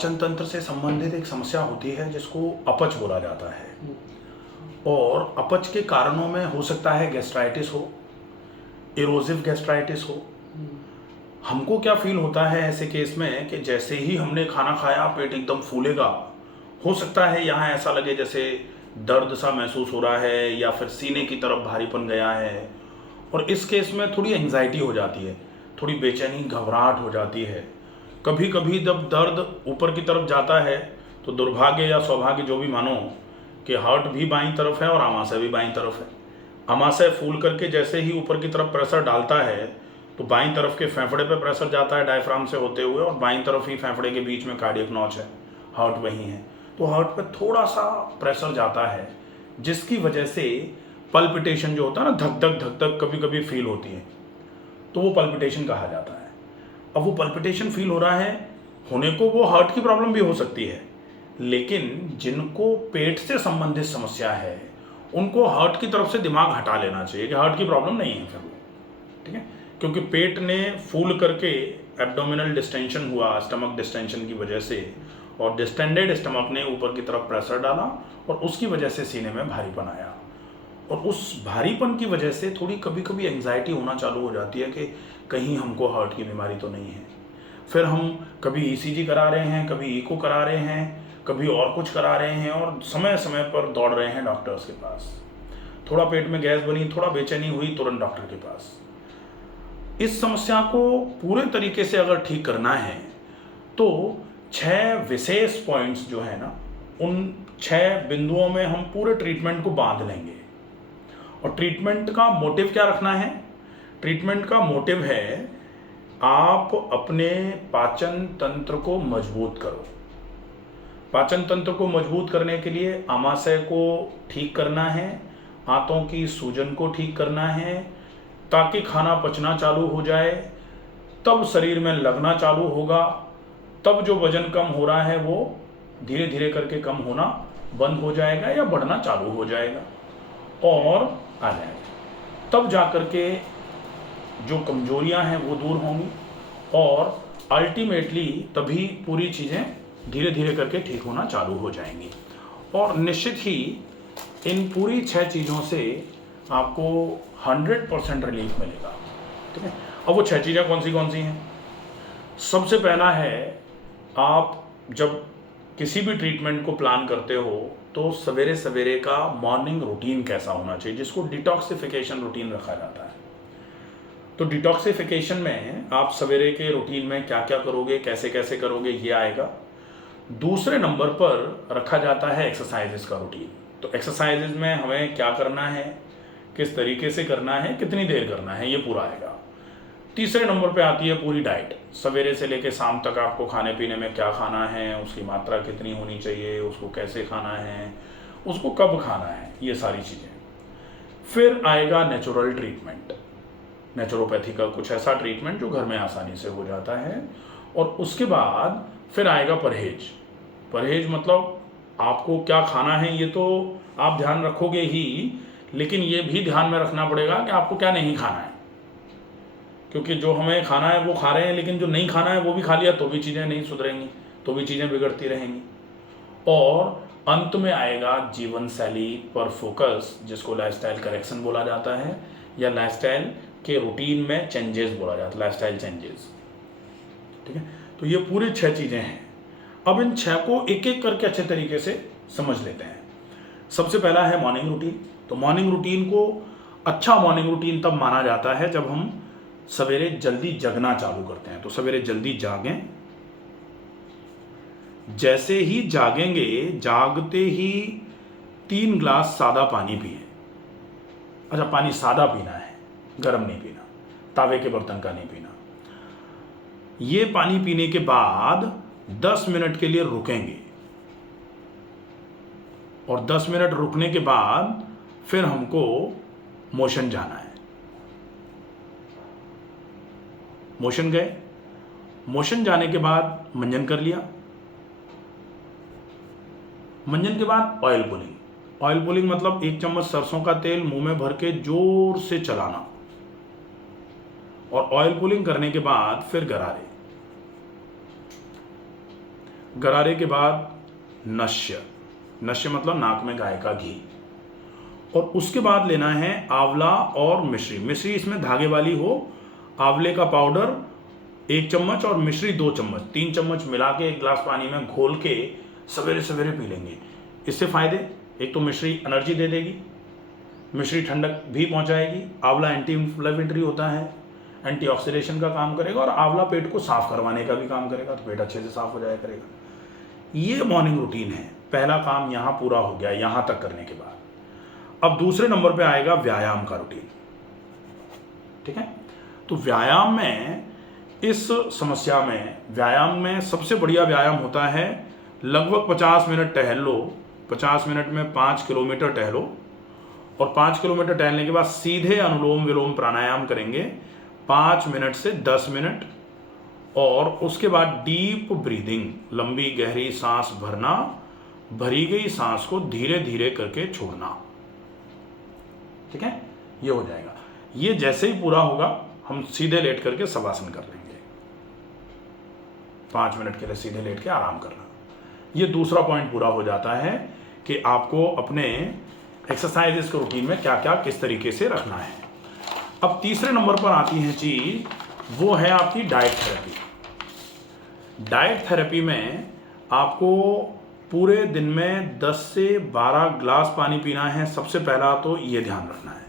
पाचन तंत्र से संबंधित एक समस्या होती है जिसको अपच बोला जाता है। और अपच के कारणों में हो सकता है गैस्ट्राइटिस हो, इरोसिव गैस्ट्राइटिस हो। हमको क्या फील होता है ऐसे केस में कि जैसे ही हमने खाना खाया पेट एकदम फूलेगा। हो सकता है यहाँ ऐसा लगे जैसे दर्द सा महसूस हो रहा है या फिर सीने की तरफ भारीपन गया है। और इस केस में थोड़ी एंजाइटी हो जाती है, थोड़ी बेचैनी घबराहट हो जाती है। कभी कभी जब दर्द ऊपर की तरफ जाता है तो दुर्भाग्य या सौभाग्य जो भी मानो कि हार्ट भी बाईं तरफ है और आमाशय भी बाईं तरफ है। आमाशय फूल करके जैसे ही ऊपर की तरफ प्रेशर डालता है तो बाईं तरफ के फेफड़े पे प्रेशर जाता है डायफ्राम से होते हुए, और बाईं तरफ ही फेफड़े के बीच में कार्डियक नॉच है, हार्ट वहीं है। तो हार्ट पे थोड़ा सा प्रेशर जाता है जिसकी वजह से पल्पिटेशन जो होता है ना, धक धक धक धक कभी कभी फील होती है, तो वो पल्पिटेशन कहा जाता है। अब वो पल्पिटेशन फील हो रहा है, होने को वो हार्ट की प्रॉब्लम भी हो सकती है, लेकिन जिनको पेट से संबंधित समस्या है उनको हार्ट की तरफ से दिमाग हटा लेना चाहिए कि हार्ट की प्रॉब्लम नहीं है फिर वो, ठीक है। क्योंकि पेट ने फूल करके एब्डोमिनल डिस्टेंशन हुआ स्टमक डिस्टेंशन की वजह से, और डिस्टेंडेड स्टमक ने ऊपर की तरफ प्रेशर डाला और उसकी वजह से सीने में भारीपन आया। और उस भारीपन की वजह से थोड़ी कभी कभी एंजाइटी होना चालू हो जाती है कि कहीं हमको हार्ट की बीमारी तो नहीं है। फिर हम कभी ईसीजी करा रहे हैं, कभी इको करा रहे हैं, कभी और कुछ करा रहे हैं, और समय समय पर दौड़ रहे हैं डॉक्टर्स के पास। थोड़ा पेट में गैस बनी, थोड़ा बेचैनी हुई, तुरंत डॉक्टर के पास। इस समस्या को पूरे तरीके से अगर ठीक करना है तो 6 विशेष पॉइंट्स जो है ना, उन 6 बिंदुओं में हम पूरे ट्रीटमेंट को बांध लेंगे। और ट्रीटमेंट का मोटिव क्या रखना है? ट्रीटमेंट का मोटिव है आप अपने पाचन तंत्र को मजबूत करो। पाचन तंत्र को मजबूत करने के लिए आमाशय को ठीक करना है, आंतों की सूजन को ठीक करना है, ताकि खाना पचना चालू हो जाए, तब शरीर में लगना चालू होगा, तब जो वजन कम हो रहा है वो धीरे धीरे करके कम होना बंद हो जाएगा या बढ़ना चालू हो जाएगा और आ जाएगा। तब जाकर के जो कमजोरियां हैं वो दूर होंगी और अल्टीमेटली तभी पूरी चीज़ें धीरे धीरे करके ठीक होना चालू हो जाएंगी। और निश्चित ही इन पूरी 6 चीज़ों से आपको 100% रिलीफ मिलेगा, ठीक है। अब वो 6 चीज़ें कौन सी हैं? सबसे पहला है, आप जब किसी भी ट्रीटमेंट को प्लान करते हो तो सवेरे सवेरे का मॉर्निंग रूटीन कैसा होना चाहिए, जिसको डिटॉक्सिफिकेशन रूटीन रखा जाता है। तो डिटॉक्सिफिकेशन में आप सवेरे के रूटीन में क्या क्या करोगे, कैसे कैसे करोगे, ये आएगा। दूसरे नंबर पर रखा जाता है एक्सरसाइजेस का रूटीन। तो एक्सरसाइजेस में हमें क्या करना है, किस तरीके से करना है, कितनी देर करना है, ये पूरा आएगा। तीसरे नंबर पे आती है पूरी डाइट, सवेरे से लेकर शाम तक आपको खाने पीने में क्या खाना है, उसकी मात्रा कितनी होनी चाहिए, उसको कैसे खाना है, उसको कब खाना है, ये सारी चीज़ें। फिर आएगा नेचुरल ट्रीटमेंट, नेचुरोपैथी का कुछ ऐसा ट्रीटमेंट जो घर में आसानी से हो जाता है। और उसके बाद फिर आएगा परहेज। परहेज मतलब आपको क्या खाना है ये तो आप ध्यान रखोगे ही, लेकिन ये भी ध्यान में रखना पड़ेगा कि आपको क्या नहीं खाना है, क्योंकि जो हमें खाना है वो खा रहे हैं, लेकिन जो नहीं खाना है वो भी खा लिया तो भी चीज़ें नहीं सुधरेंगी, तो भी चीज़ें बिगड़ती रहेंगी। और अंत में आएगा जीवन शैली पर फोकस, जिसको लाइफस्टाइल करेक्शन बोला जाता है या लाइफस्टाइल के रूटीन में चेंजेस बोला जाता है, लाइफस्टाइल चेंजेस, ठीक है। तो ये पूरी 6 चीज़ें हैं। अब इन 6 को एक एक करके अच्छे तरीके से समझ लेते हैं। सबसे पहला है मॉर्निंग रूटीन। तो मॉर्निंग रूटीन को अच्छा मॉर्निंग रूटीन तब माना जाता है जब हम सवेरे जल्दी जगना चालू करते हैं। तो सवेरे जल्दी जागें, जैसे ही जागेंगे जागते ही 3 ग्लास सादा पानी पिए। अच्छा, पानी सादा पीना है, गर्म नहीं पीना, तावे के बर्तन का नहीं पीना। ये पानी पीने के बाद 10 मिनट के लिए रुकेंगे और 10 मिनट रुकने के बाद फिर हमको मोशन जाना है। मोशन गए, मोशन जाने के बाद मंजन कर लिया, मंजन के बाद ऑयल पुलिंग। ऑयल पुलिंग मतलब 1 चम्मच सरसों का तेल मुंह में भर के जोर से चलाना, और ऑयल पुलिंग करने के बाद फिर गरारे। गरारे के बाद नश्य, नश्य मतलब नाक में गाय का घी, और उसके बाद लेना है आंवला और मिश्री। मिश्री इसमें धागे वाली हो, आंवले का पाउडर 1 चम्मच और मिश्री 2 चम्मच, 3 चम्मच मिला के 1 गिलास पानी में घोल के सवेरे सवेरे पी लेंगे। इससे फायदे, एक तो मिश्री एनर्जी दे देगी, मिश्री ठंडक भी पहुंचाएगी, आंवला एंटी इन्फ्लेमेटरी होता है, एंटीऑक्सीडेशन का काम करेगा, और आंवला पेट को साफ करवाने का भी काम करेगा, तो पेट अच्छे से साफ हो जाया करेगा। ये मॉर्निंग रूटीन है। पहला काम यहाँ पूरा हो गया, यहाँ तक करने के बाद अब दूसरे नंबर पे आएगा व्यायाम का रूटीन। ठीक है, तो व्यायाम में, इस समस्या में व्यायाम में सबसे बढ़िया व्यायाम होता है लगभग 50 मिनट टहल लो, 50 मिनट में 5 किलोमीटर टहलो, और 5 किलोमीटर टहलने के बाद सीधे अनुलोम विलोम प्राणायाम करेंगे 5 मिनट से 10 मिनट, और उसके बाद डीप ब्रीदिंग, लंबी गहरी सांस भरना, भरी गई सांस को धीरे धीरे करके छोड़ना। ठीक है, ये हो जाएगा। ये जैसे ही पूरा होगा हम सीधे लेट करके शवासन कर लेंगे, 5 मिनट के लिए सीधे लेट के आराम करना। ये दूसरा पॉइंट पूरा हो जाता है कि आपको अपने एक्सरसाइजेस के रूटीन में क्या क्या किस तरीके से रखना है। अब तीसरे नंबर पर आती है चीज, वो है आपकी डाइट थेरेपी। डाइट थेरेपी में आपको पूरे दिन में 10 से 12 ग्लास पानी पीना है। सबसे पहला तो ये ध्यान रखना है,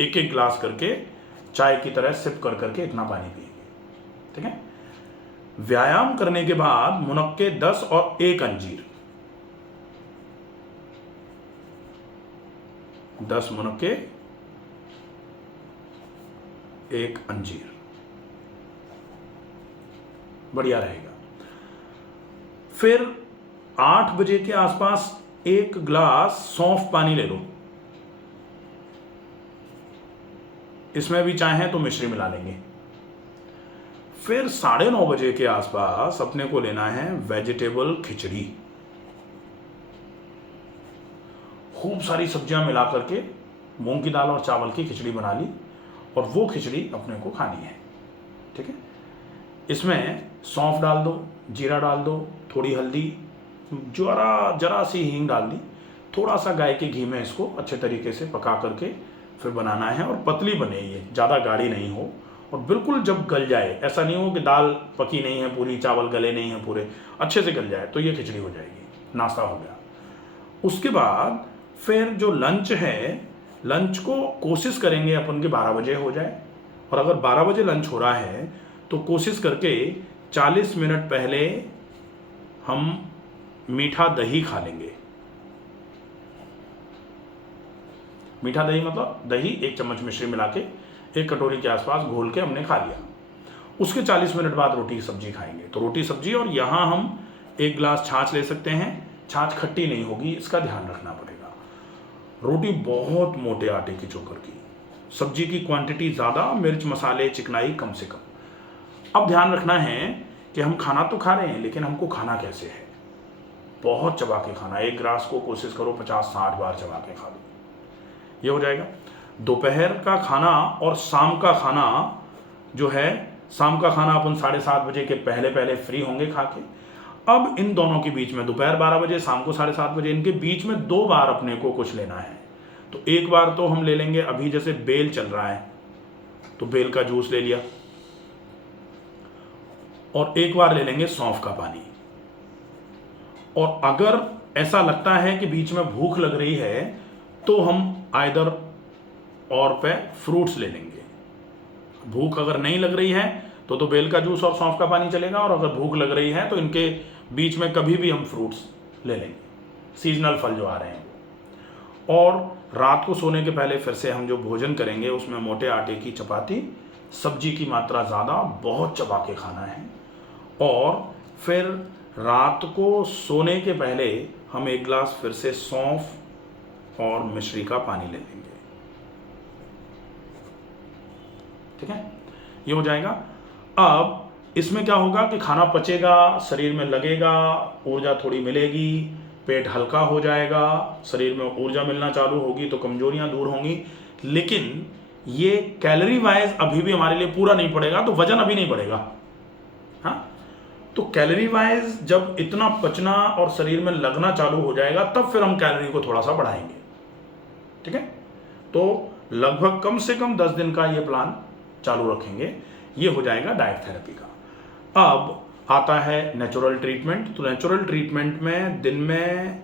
1-1 ग्लास करके चाय की तरह सिप कर करके इतना पानी पिएंगे। ठीक है, व्यायाम करने के बाद मुनक्के 10 और 1 अंजीर, 10 मुनक्के 1 अंजीर, बढ़िया रहेगा। फिर 8 बजे के आसपास 1 ग्लास सौंफ पानी ले लो, इसमें भी चाहें तो मिश्री मिला लेंगे। फिर 9:30 बजे के आसपास अपने को लेना है वेजिटेबल खिचड़ी, खूब सारी सब्जियां मिला करके मूंग की दाल और चावल की खिचड़ी बना ली, और वो खिचड़ी अपने को खानी है। ठीक है, इसमें सौंफ डाल दो, जीरा डाल दो, थोड़ी हल्दी, जरा सी हींग डाल दी, थोड़ा सा गाय के घी में इसको अच्छे तरीके से पका करके फिर बनाना है। और पतली बने, ये ज़्यादा गाढ़ी नहीं हो, और बिल्कुल जब गल जाए, ऐसा नहीं हो कि दाल पकी नहीं है पूरी, चावल गले नहीं है पूरे, अच्छे से गल जाए तो ये खिचड़ी हो जाएगी, नाश्ता हो गया। उसके बाद फिर जो लंच है, लंच को कोशिश करेंगे अपन के 12 बजे हो जाए, और अगर 12 बजे लंच हो रहा है तो कोशिश करके 40 मिनट पहले हम मीठा दही खा लेंगे। मीठा दही मतलब दही 1 चम्मच मिश्री मिला के 1 कटोरी के आसपास घोल के हमने खा लिया। उसके 40 मिनट बाद रोटी सब्जी खाएंगे, तो रोटी सब्जी, और यहाँ हम 1 गिलास छाछ ले सकते हैं। छाछ खट्टी नहीं होगी, इसका ध्यान रखना पड़ेगा। रोटी बहुत मोटे आटे की चोकर की, सब्जी की क्वांटिटी ज़्यादा, मिर्च मसाले चिकनाई कम से कम। अब ध्यान रखना है कि हम खाना तो खा रहे हैं, लेकिन हमको खाना कैसे है। बहुत चबा के खाना, 1 गिलास को कोशिश करो 50-60 बार चबा के खा लो, ये हो जाएगा। दोपहर का खाना और शाम का खाना जो है, शाम का खाना अपन 7:30 बजे के पहले पहले फ्री होंगे खा के। अब इन दोनों के बीच में, दोपहर 12 बजे, शाम को 7:30 बजे, इनके बीच में 2 बार अपने को कुछ लेना है। तो एक बार तो हम ले लेंगे, अभी जैसे बेल चल रहा है तो बेल का जूस ले लिया, और एक बार ले लेंगे सौंफ का पानी। और अगर ऐसा लगता है कि बीच में भूख लग रही है तो हम आइदर और पे फ्रूट्स ले लेंगे। भूख अगर नहीं लग रही है तो बेल का जूस और सौंफ का पानी चलेगा, और अगर भूख लग रही है तो इनके बीच में कभी भी हम फ्रूट्स ले लेंगे, सीजनल फल जो आ रहे हैं। और रात को सोने के पहले फिर से हम जो भोजन करेंगे उसमें मोटे आटे की चपाती, सब्जी की मात्रा ज़्यादा, बहुत चबा के खाना है। और फिर रात को सोने के पहले हम 1 गिलास फिर से सौंफ और मिश्री का पानी ले लेंगे। ठीक है, ये हो जाएगा। अब इसमें क्या होगा कि खाना पचेगा, शरीर में लगेगा, ऊर्जा थोड़ी मिलेगी, पेट हल्का हो जाएगा, शरीर में ऊर्जा मिलना चालू होगी तो कमजोरियां दूर होंगी। लेकिन ये कैलोरी वाइज अभी भी हमारे लिए पूरा नहीं पड़ेगा, तो वजन अभी नहीं बढ़ेगा। हाँ, तो कैलोरी वाइज जब इतना पचना और शरीर में लगना चालू हो जाएगा तब फिर हम कैलोरी को थोड़ा सा बढ़ाएंगे। ठीक है, तो लगभग कम से कम 10 दिन का ये प्लान चालू रखेंगे। ये हो जाएगा डाइट थेरेपी का। अब आता है नेचुरल ट्रीटमेंट। तो नेचुरल ट्रीटमेंट में दिन में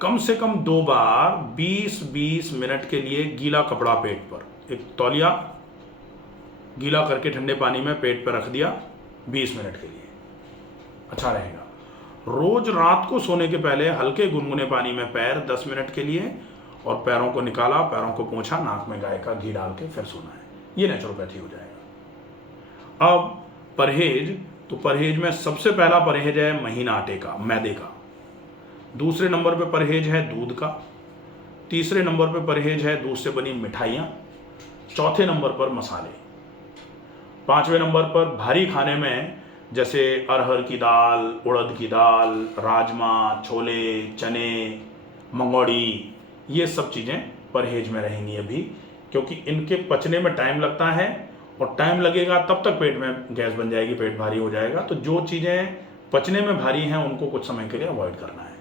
कम से कम 2 बार 20-20 मिनट के लिए गीला कपड़ा पेट पर, एक तौलिया गीला करके ठंडे पानी में पेट पर रख दिया 20 मिनट के लिए, अच्छा रहेगा। रोज रात को सोने के पहले हल्के गुनगुने पानी में पैर 10 मिनट के लिए, और पैरों को निकाला, पैरों को पोंछा, नाक में गाय का घी डाल के फिर सोना है। ये नेचुरोपैथी हो जाएगा। अब परहेज, तो परहेज में सबसे पहला परहेज है महीना आटे का, मैदे का। दूसरे नंबर पे परहेज है दूध का। तीसरे नंबर पे परहेज है दूध से बनी मिठाइयाँ। चौथे नंबर पर मसाले। पांचवें नंबर पर भारी खाने में जैसे अरहर की दाल, उड़द की दाल, राजमा, छोले, चने, मंगोड़ी, ये सब चीज़ें परहेज में रहेंगी अभी, क्योंकि इनके पचने में टाइम लगता है और टाइम लगेगा तब तक पेट में गैस बन जाएगी, पेट भारी हो जाएगा। तो जो चीज़ें पचने में भारी हैं उनको कुछ समय के लिए अवॉइड करना है।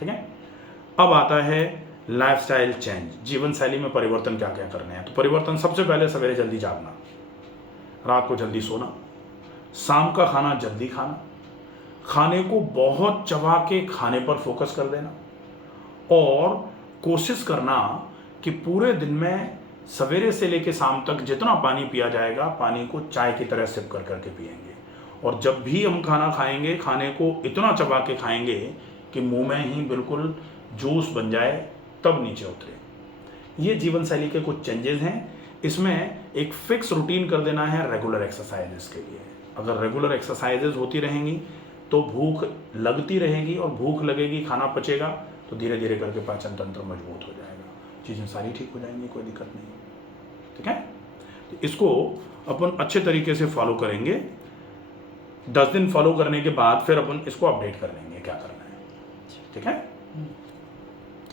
ठीक है, अब आता है लाइफस्टाइल चेंज, जीवन शैली में परिवर्तन क्या क्या करने हैं। तो परिवर्तन सबसे पहले सवेरे जल्दी जागना, रात को जल्दी सोना, शाम का खाना जल्दी खाना, खाने को बहुत चबा के खाने पर फोकस कर देना, और कोशिश करना कि पूरे दिन में सवेरे से लेकर शाम तक जितना पानी पिया जाएगा पानी को चाय की तरह सिप कर करके पिएंगे। और जब भी हम खाना खाएंगे खाने को इतना चबा के खाएंगे कि मुंह में ही बिल्कुल जूस बन जाए, तब नीचे उतरे। ये जीवन शैली के कुछ चेंजेस हैं। इसमें एक फिक्स रूटीन कर देना है रेगुलर एक्सरसाइजेस के लिए। अगर रेगुलर एक्सरसाइजेस होती रहेंगी तो भूख लगती रहेगी, और भूख लगेगी, खाना पचेगा, तो धीरे धीरे करके पाचन तंत्र मजबूत हो जाएगा, चीज़ें सारी ठीक हो जाएंगी, कोई दिक्कत नहीं। ठीक है, तो इसको अपन अच्छे तरीके से फॉलो करेंगे। 10 दिन फॉलो करने के बाद फिर अपन इसको अपडेट कर लेंगे क्या करना है। ठीक है।